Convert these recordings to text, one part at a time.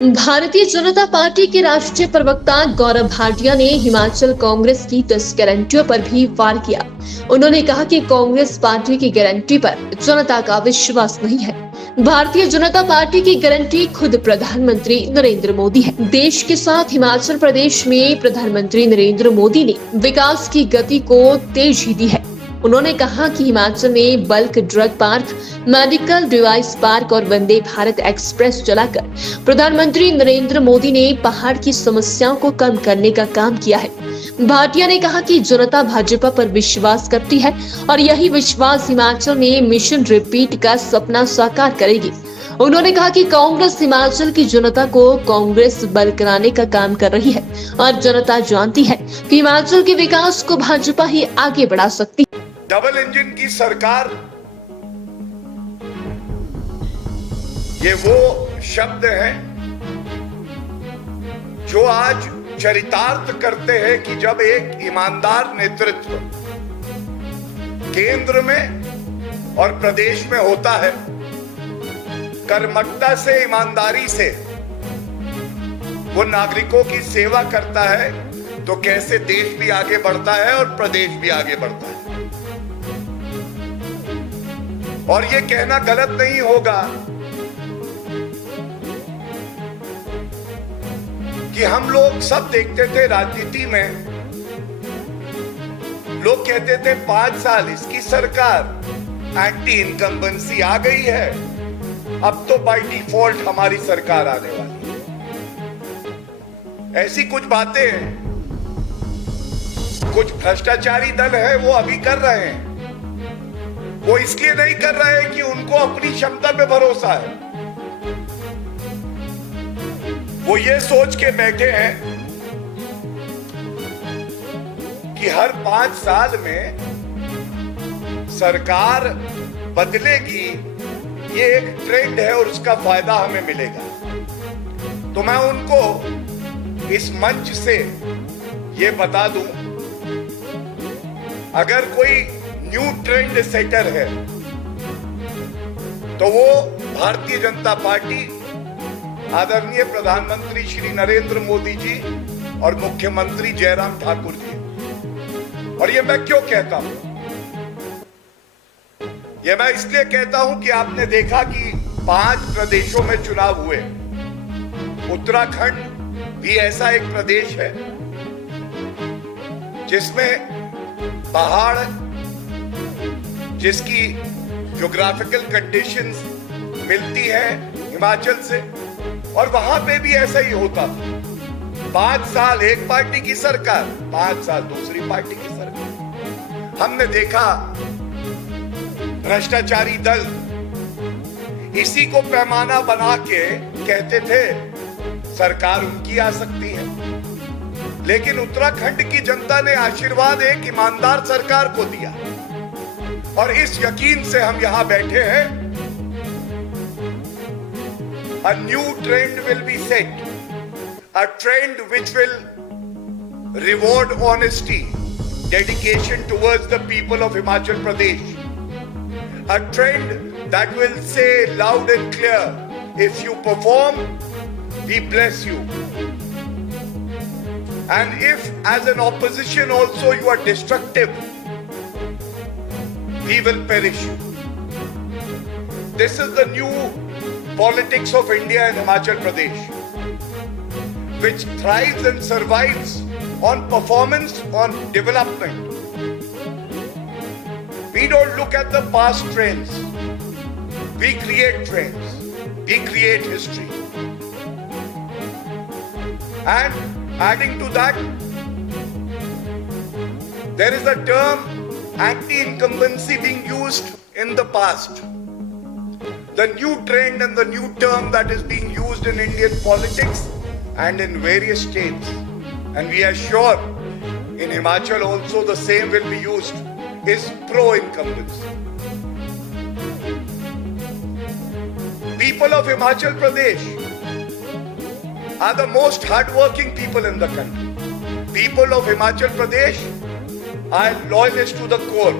Bharatiya Janata party के राष्ट्रीय प्रवक्ता गौरव भाटिया ने हिमाचल कांग्रेस की 10 गारंटियों पर भी वार किया। उन्होंने कहा कि कांग्रेस पार्टी की गारंटी पर जनता का विश्वास नहीं है। भारतीय जनता पार्टी की गारंटी खुद प्रधानमंत्री नरेंद्र मोदी है। देश के साथ हिमाचल प्रदेश में प्रधानमंत्री नरेंद्र मोदी ने विकास की गति को तेजी दी है। उन्होंने कहा कि हिमाचल में bulk drug park, medical device park और वंदे भारत एक्सप्रेस चलाकर प्रधानमंत्री नरेंद्र मोदी ने पहाड़ की समस्याओं को कम करने का काम किया है। भाटिया ने कहा कि जनता भाजपा पर विश्वास करती है और यही विश्वास हिमाचल में मिशन रिपीट का सपना साकार करेगी। उन्होंने कहा कि कांग्रेस हिमाचल की जनता को कांग्रेस बल कराने का काम कर रही है और जनता जानती है कि हिमाचल के विकास को भाजपा ही आगे बढ़ा सकती है। डबल इंजन की सरकार, ये वो शब्द हैं जो आज चरितार्थ करते हैं कि जब एक ईमानदार नेतृत्व केंद्र में और प्रदेश में होता है, कर्मठता से, ईमानदारी से वो नागरिकों की सेवा करता है, तो कैसे देश भी आगे बढ़ता है और प्रदेश भी आगे बढ़ता है। और ये कहना गलत नहीं होगा कि हम लोग सब देखते थे राजनीति में, लोग कहते थे 5 साल इसकी सरकार, एंटी इनकम्बेंसी आ गई है, अब तो बाय डिफॉल्ट हमारी सरकार आने वाली है। ऐसी कुछ बातें कुछ भ्रष्टाचारी दल है वो अभी कर रहे हैं। वो इसलिए नहीं कर रहे हैं कि उनको अपनी क्षमता पे भरोसा है, वो ये सोच के बैठे हैं कि हर 5 साल में सरकार बदलेगी, ये एक ट्रेंड है और उसका फायदा हमें मिलेगा। तो मैं उनको इस मंच से ये बता दूं, अगर कोई न्यू ट्रेंड सेटर है तो वो भारतीय जनता पार्टी, आदरणीय प्रधानमंत्री श्री नरेंद्र मोदी जी और मुख्यमंत्री जयराम ठाकुर जी। और ये मैं क्यों कहता हूं? ये मैं इसलिए कहता हूं कि आपने देखा कि 5 प्रदेशों में चुनाव हुए। उत्तराखंड भी ऐसा एक प्रदेश है जिसमें पहाड़, जिसकी ज्योग्राफिकल कंडीशंस मिलती है हिमाचल से, और वहां पे भी ऐसा ही होता था। 5 साल एक पार्टी की सरकार, 5 साल दूसरी पार्टी की सरकार। हमने देखा भ्रष्टाचारी दल इसी को पैमाना बना के कहते थे सरकार उनकी आ सकती है, लेकिन उत्तराखंड की जनता ने आशीर्वाद एक ईमानदार सरकार को दिया और इस यकीन से हम यहां बैठे हैं। A new trend will be set, a trend which will reward honesty, dedication towards the people of Himachal Pradesh, a trend that will say loud and clear, if you perform, we bless you. And if as an opposition also you are destructive, we will perish you. This is the new politics of India and Himachal Pradesh, which thrives and survives on performance, on development. We don't look at the past trends. We create trends. We create history. And adding to that, there is a term anti-incumbency being used in the past. The new trend and the new term that is being used in Indian politics and in various states, and we are sure in Himachal also the same will be used, is pro-incumbency. People of Himachal Pradesh are the most hardworking people in the country. People of Himachal Pradesh are loyalists to the core.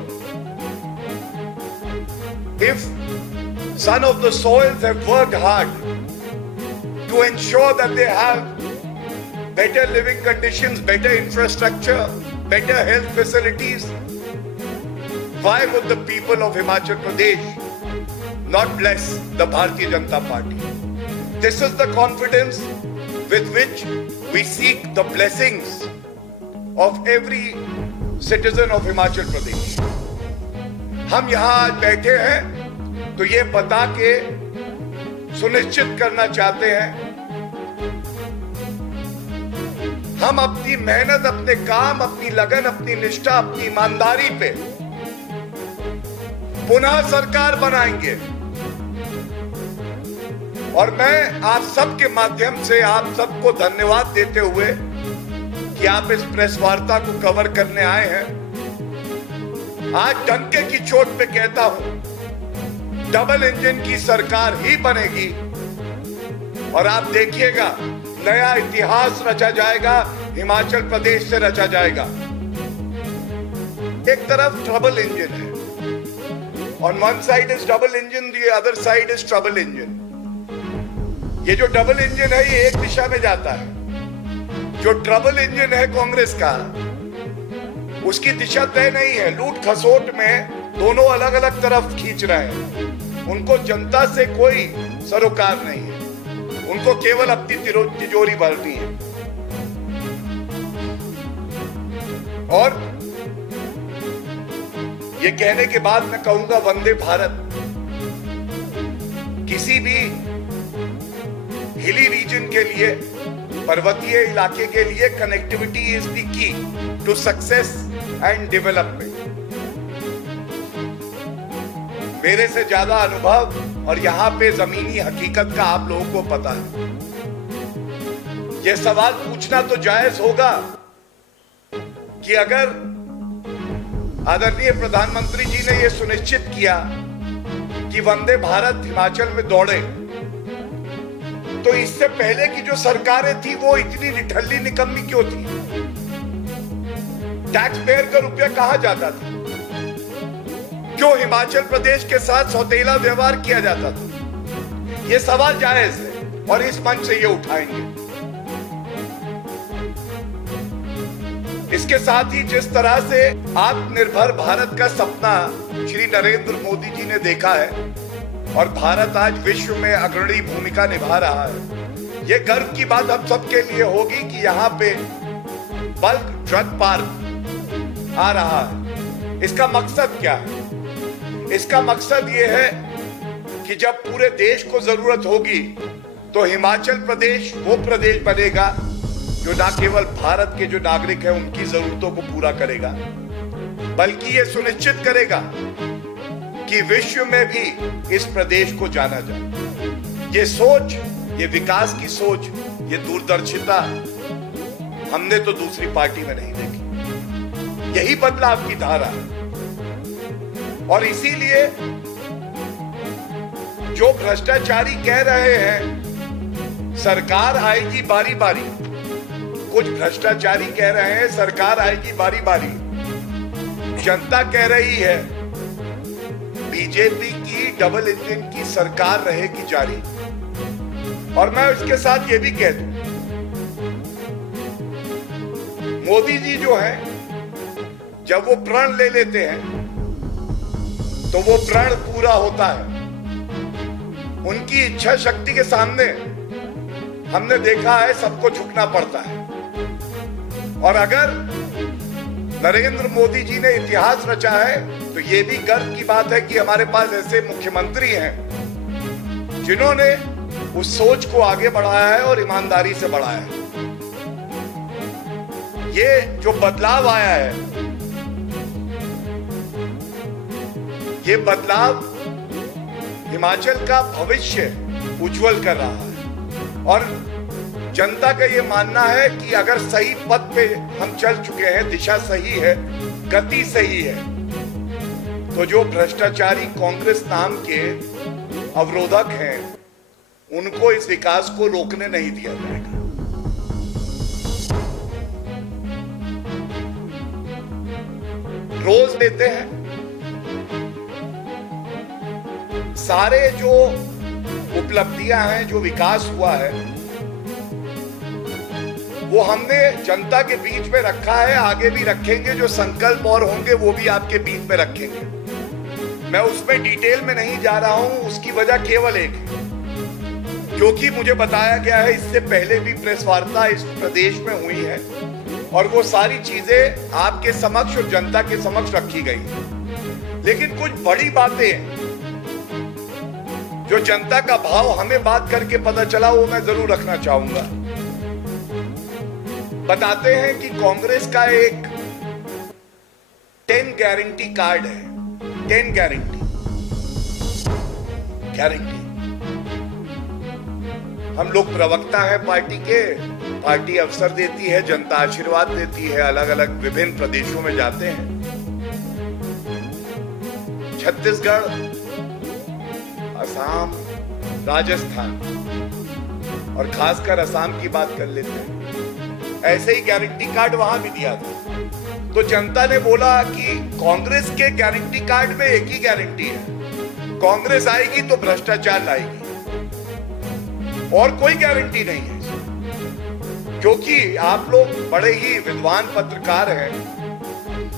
If son of the soils have worked hard, to ensure that they have better living conditions, better infrastructure, better health facilities. Why would the people of Himachal Pradesh not bless the Bharatiya Janata Party? This is the confidence with which we seek the blessings of every citizen of Himachal Pradesh. हम यहाँ आज बैठे हैं तो ये बता के सुनिश्चित करना चाहते हैं, हम अपनी मेहनत, अपने काम, अपनी लगन, अपनी निष्ठा, अपनी ईमानदारी पे पुनः सरकार बनाएंगे। और मैं आप सबके माध्यम से आप सबको धन्यवाद देते हुए कि आप इस प्रेस वार्ता को कवर करने आए हैं, आज डंके की चोट पे कहता हूं, डबल इंजन की सरकार ही बनेगी और आप देखिएगा नया इतिहास रचा जाएगा, हिमाचल प्रदेश से रचा जाएगा। एक तरफ ट्रबल इंजन है, on one side is double engine, the other side is trouble engine. ये जो डबल इंजन है ये एक दिशा में जाता है, जो ट्रबल इंजन है कांग्रेस का उसकी दिशा तय नहीं है, लूट खसोट में दोनों अलग अलग तरफ खींच रहे हैं। उनको जनता से कोई सरोकार नहीं है, उनको केवल अपनी तिजोरी भरनी है। और ये कहने के बाद मैं कहूंगा वंदे भारत किसी भी हिली रीजन के लिए, पर्वतीय इलाके के लिए connectivity is the key to success and development. मेरे से ज्यादा अनुभव और यहां पे जमीनी हकीकत का आप लोगों को पता है। यह सवाल पूछना तो जायज होगा कि अगर आदरणीय प्रधानमंत्री जी ने यह सुनिश्चित किया कि वंदे भारत हिमाचल में दौड़े, तो इससे पहले की जो सरकारें थी वो इतनी निठल्ली निकम्मी क्यों थी? टैक्स पेयर का रुपया कहां जाता था? क्यों हिमाचल प्रदेश के साथ सौतेला व्यवहार किया जाता था? ये सवाल जायज है और इस मंच से ये उठाएंगे। इसके साथ ही जिस तरह से आत्मनिर्भर भारत का सपना श्री नरेंद्र मोदी जी ने देखा है और भारत आज विश्व में अग्रणी भूमिका निभा रहा है, ये गर्व की बात हम सबके लिए होगी कि यहाँ पे बल्क ड्रग पार्क आ रहा है। इसका मकसद क्या है? इसका मकसद ये है कि जब पूरे देश को जरूरत होगी तो हिमाचल प्रदेश वो प्रदेश बनेगा जो ना केवल भारत के जो नागरिक हैं उनकी जरूरतों को पूरा करेगा, बल्कि ये सुनिश्चित करेगा कि विश्व में भी इस प्रदेश को जाना जाए। ये सोच, ये विकास की सोच, ये दूरदर्शिता हमने तो दूसरी पार्टी में नहीं देखी। यही बदलाव की धारा है और इसीलिए जो भ्रष्टाचारी कह रहे हैं सरकार आएगी बारी बारी, कुछ भ्रष्टाचारी कह रहे हैं सरकार आएगी बारी बारी, जनता कह रही है बीजेपी की डबल इंजन की सरकार रहेगी जारी। और मैं इसके साथ ये भी कह दूं, मोदी जी जो है जब वो प्रण ले लेते हैं तो वो प्रण पूरा होता है। उनकी इच्छा शक्ति के सामने हमने देखा है सबको झुकना पड़ता है। और अगर नरेंद्र मोदी जी ने इतिहास रचा है तो ये भी गर्व की बात है कि हमारे पास ऐसे मुख्यमंत्री हैं जिन्होंने उस सोच को आगे बढ़ाया है और ईमानदारी से बढ़ाया है। ये जो बदलाव आया है, ये बदलाव हिमाचल का भविष्य उज्जवल कर रहा है और जनता का ये मानना है कि अगर सही पथ पे हम चल चुके हैं, दिशा सही है, गति सही है, तो जो भ्रष्टाचारी कांग्रेस नाम के अवरोधक हैं उनको इस विकास को रोकने नहीं दिया जाएगा। रोज लेते हैं सारे जो उपलब्धियां हैं, जो विकास हुआ है वो हमने जनता के बीच में रखा है, आगे भी रखेंगे। जो संकल्प और होंगे वो भी आपके बीच में रखेंगे। मैं उसमें डिटेल में नहीं जा रहा हूं, उसकी वजह केवल एक है, क्योंकि मुझे बताया गया है इससे पहले भी प्रेस वार्ता इस प्रदेश में हुई है और वो सारी चीजें आपके समक्ष और जनता के समक्ष रखी गई। लेकिन कुछ बड़ी बातें जो जनता का भाव हमें बात करके पता चला वो मैं जरूर रखना चाहूंगा। बताते हैं कि कांग्रेस का एक 10 गारंटी कार्ड है। 10 गारंटी हम लोग प्रवक्ता है पार्टी के, पार्टी अवसर देती है, जनता आशीर्वाद देती है, अलग अलग विभिन्न प्रदेशों में जाते हैं। छत्तीसगढ़, असम, राजस्थान और खासकर असम की बात कर लेते हैं। ऐसे ही गारंटी कार्ड वहां भी दिया था। तो जनता ने बोला कि कांग्रेस के गारंटी कार्ड में एक ही गारंटी है, कांग्रेस आएगी तो भ्रष्टाचार लाएगी, और कोई गारंटी नहीं है। क्योंकि आप लोग बड़े ही विद्वान पत्रकार हैं,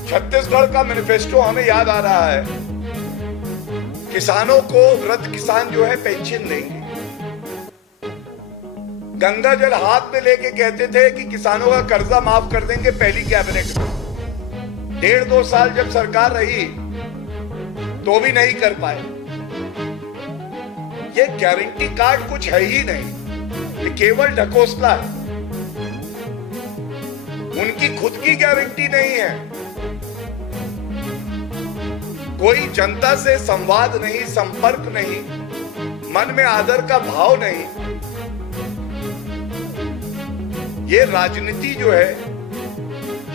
छत्तीसगढ़ का मैनिफेस्टो हमें याद आ रहा है। किसानों को वृद्ध किसान जो है पेंशन देंगे। गंगा जल हाथ में लेके कहते थे कि किसानों का कर्जा माफ कर देंगे पहली कैबिनेट में। 1.5-2 साल जब सरकार रही तो भी नहीं कर पाए। ये गारंटी कार्ड कुछ है ही नहीं, ये केवल ढकोसला है। उनकी खुद की गारंटी नहीं है। कोई जनता से संवाद नहीं, संपर्क नहीं, मन में आदर का भाव नहीं। ये राजनीति जो है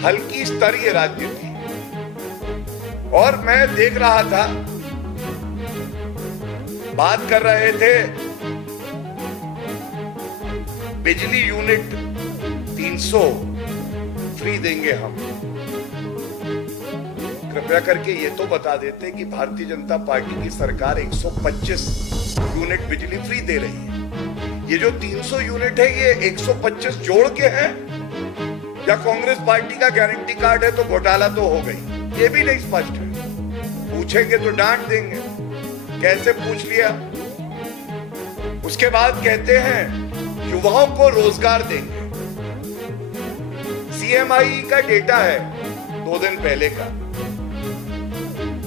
हल्की स्तरीय राजनीति। और मैं देख रहा था, बात कर रहे थे बिजली यूनिट 300 फ्री देंगे हम। कृपया करके ये तो बता देते कि भारतीय जनता पार्टी की सरकार 125 यूनिट बिजली फ्री दे रही है। ये जो 300 यूनिट है ये 125 जोड़ के हैं या कांग्रेस पार्टी का गारंटी कार्ड है? तो घोटाला तो हो गई, ये भी नहीं स्पष्ट है। पूछेंगे तो डांट देंगे, कैसे पूछ लिया। उसके बाद कहते हैं युवाओं को रोजगार देंगे। सीएमआई का डेटा है 2 दिन पहले का।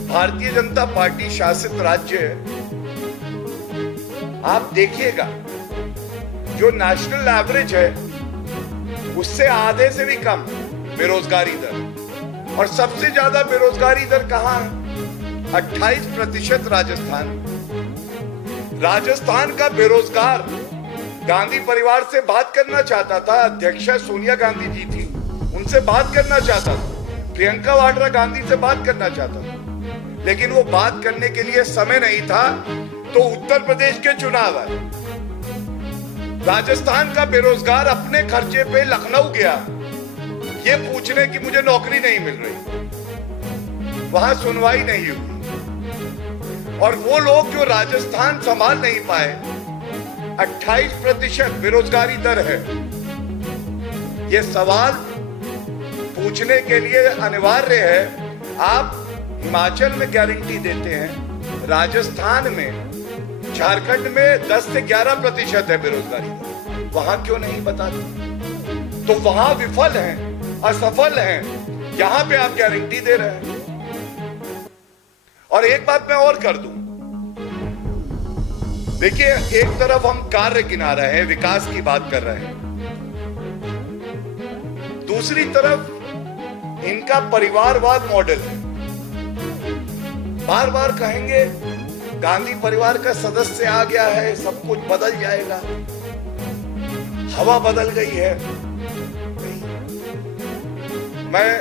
भारतीय जनता पार्टी शासित राज्य है, आप देखिएगा जो नेशनल एवरेज है उससे आधे से भी कम बेरोजगारी दर। और सबसे ज्यादा बेरोजगारी दर कहां है? 28% राजस्थान। राजस्थान का बेरोजगार गांधी परिवार से बात करना चाहता था। अध्यक्षा सोनिया गांधी जी थी, उनसे बात करना चाहता था। प्रियंका वाड्रा गांधी से बात करना चाहता था, लेकिन वो बात करने के लिए समय नहीं था। तो उत्तर प्रदेश के चुनाव है, राजस्थान का बेरोजगार अपने खर्चे पे लखनऊ गया ये पूछने की मुझे नौकरी नहीं मिल रही। वहां सुनवाई नहीं हुई। और वो लोग जो राजस्थान संभाल नहीं पाए, 28% बेरोजगारी दर है। ये सवाल पूछने के लिए अनिवार्य है। आप हिमाचल में गारंटी देते हैं, राजस्थान में, झारखंड में 10 से 11% है बेरोजगारी दर, वहां क्यों नहीं बताते? तो वहां विफल हैं, असफल हैं, यहां पे आप गारंटी दे रहे हैं। और एक बात मैं और कर दूं, देखिए, एक तरफ हम कार्य गिना रहे हैं, विकास की बात कर रहे हैं, दूसरी तरफ इनका परिवारवाद मॉडल है। बार बार कहेंगे गांधी परिवार का सदस्य आ गया है, सब कुछ बदल जाएगा, हवा बदल गई है। मैं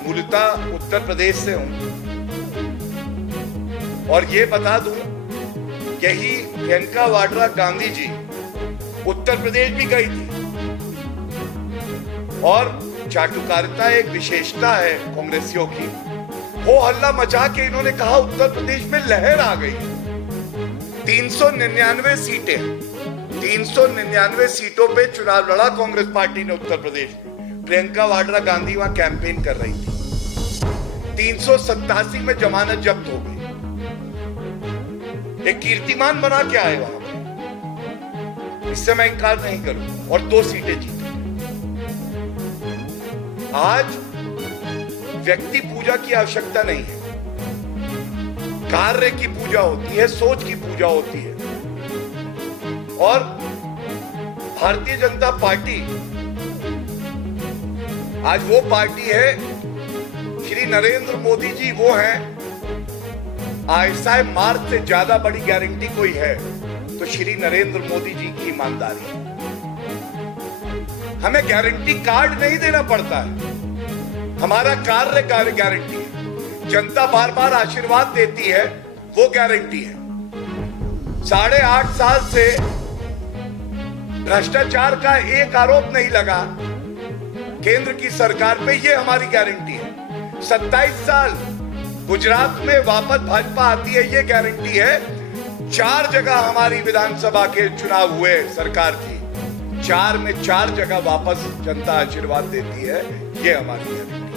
मूलतः उत्तर प्रदेश से हूं और ये बता दूं, यही प्रियंका वाड्रा गांधी जी उत्तर प्रदेश भी गई थी। और चाटुकारिता एक विशेषता है कांग्रेसियों की। वो हल्ला मचा के इन्होंने कहा उत्तर प्रदेश में लहर आ गई, 399 सीटें। 399 सीटों पे चुनाव लड़ा कांग्रेस पार्टी ने उत्तर प्रदेश में। प्रियंका वाड्रा गांधी वहां कैंपेन कर रही थी। 387 में जमानत जब्त हो गई। एक कीर्तिमान बना के आए वहां पे, इससे मैं इनकार नहीं करूं, और 2 सीटें जीती। आज व्यक्ति पूजा की आवश्यकता नहीं है, कार्य की पूजा होती है, सोच की पूजा होती है। और भारतीय जनता पार्टी आज वो पार्टी है, श्री नरेंद्र मोदी जी वो हैं, आईएसआई मार्क से ज्यादा बड़ी गारंटी कोई है तो श्री नरेंद्र मोदी जी की ईमानदारी है। हमें गारंटी कार्ड नहीं देना पड़ता है, हमारा कार्य गारंटी है। जनता बार बार आशीर्वाद देती है, वो गारंटी है। 8.5 साल से भ्रष्टाचार का एक आरोप नहीं लगा केंद्र की सरकार पे, ये हमारी गारंटी है। 27 साल गुजरात में वापस भाजपा आती है, ये गारंटी है। 4 जगह हमारी विधानसभा के चुनाव हुए सरकार की, 4 में 4 जगह वापस जनता आशीर्वाद देती है, ये हमारी गारंटी है।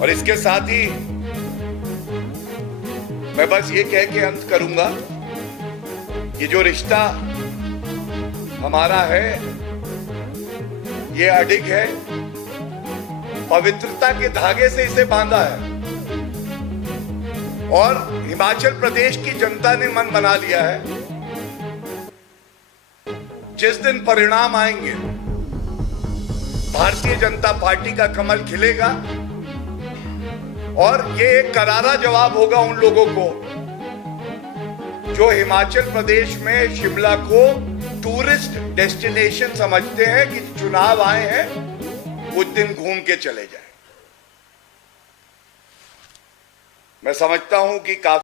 और इसके साथ ही मैं बस ये कह के अंत करूंगा, ये जो रिश्ता हमारा है ये अडिग है, पवित्रता के धागे से इसे बांधा है। और हिमाचल प्रदेश की जनता ने मन बना लिया है, जिस दिन परिणाम आएंगे भारतीय जनता पार्टी का कमल खिलेगा। और ये एक करारा जवाब होगा उन लोगों को जो हिमाचल प्रदेश में शिमला को टूरिस्ट डेस्टिनेशन समझते हैं कि चुनाव आए हैं कुछ दिन घूम के चले जाएं। मैं समझता हूं कि काफी